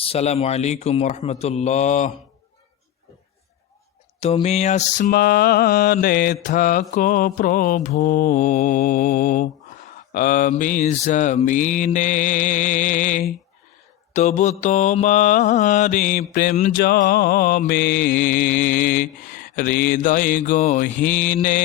আসসালামু আলাইকুম রহমতুল্লাহ তুমি আসমানে থাকো প্রভু, আমি জমিনে। তবু তোমারি প্রেম জমে, হৃদয় গহীনে।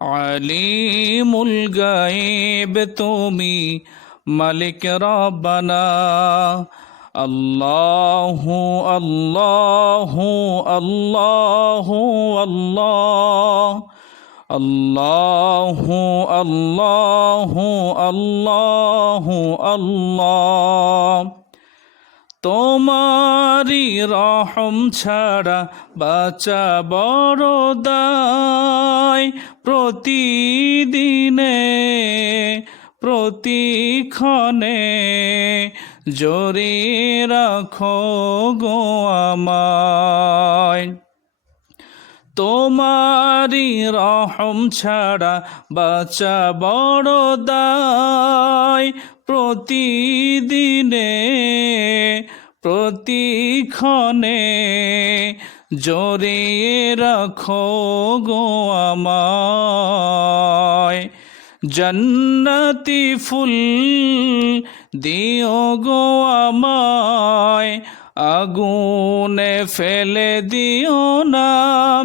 আলিমুল গায়েব তুমি মালিক রব্বানা আল্লাহু আল্লাহু আল্লাহু আল্লাহ আল্লাহু আল্লাহু আল্লাহু আল্লাহ তোমারি রহম ছাড়া বাঁচা বড় প্রতিদিনে প্রতিক্ষণে জোরে রাখো গো আমায়। তোমারি রহম ছাড়া বাঁচা বড় দায়। প্রতিদিনে, প্রতিক্ষণে জোরে রাখো গো আমায়। জন্নতি ফুল দিও গো আমায়। আগুনে ফেলে দিও না।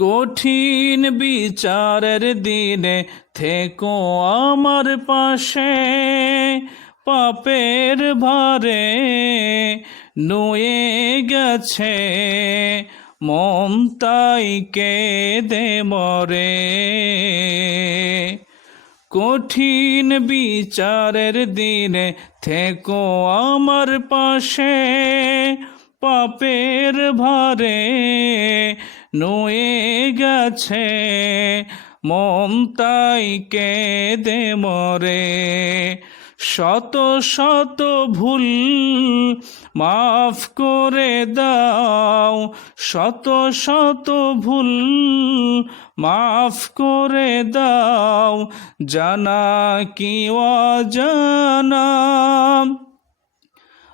কঠিন বিচারের দিনে থেকো আমার পাশে, পাপের ভারে নুয়ে গেছে, মন তাই দে মরে। কঠিন বিচারের দিনে থেকো আমার পাশে, পাপের ভারে নুয়ে গেছে মন তাই দে মরে। শত শত ভুল মাফ করে দাও, শত শত ভুল মাফ করে দাও, জানা কি অজানা?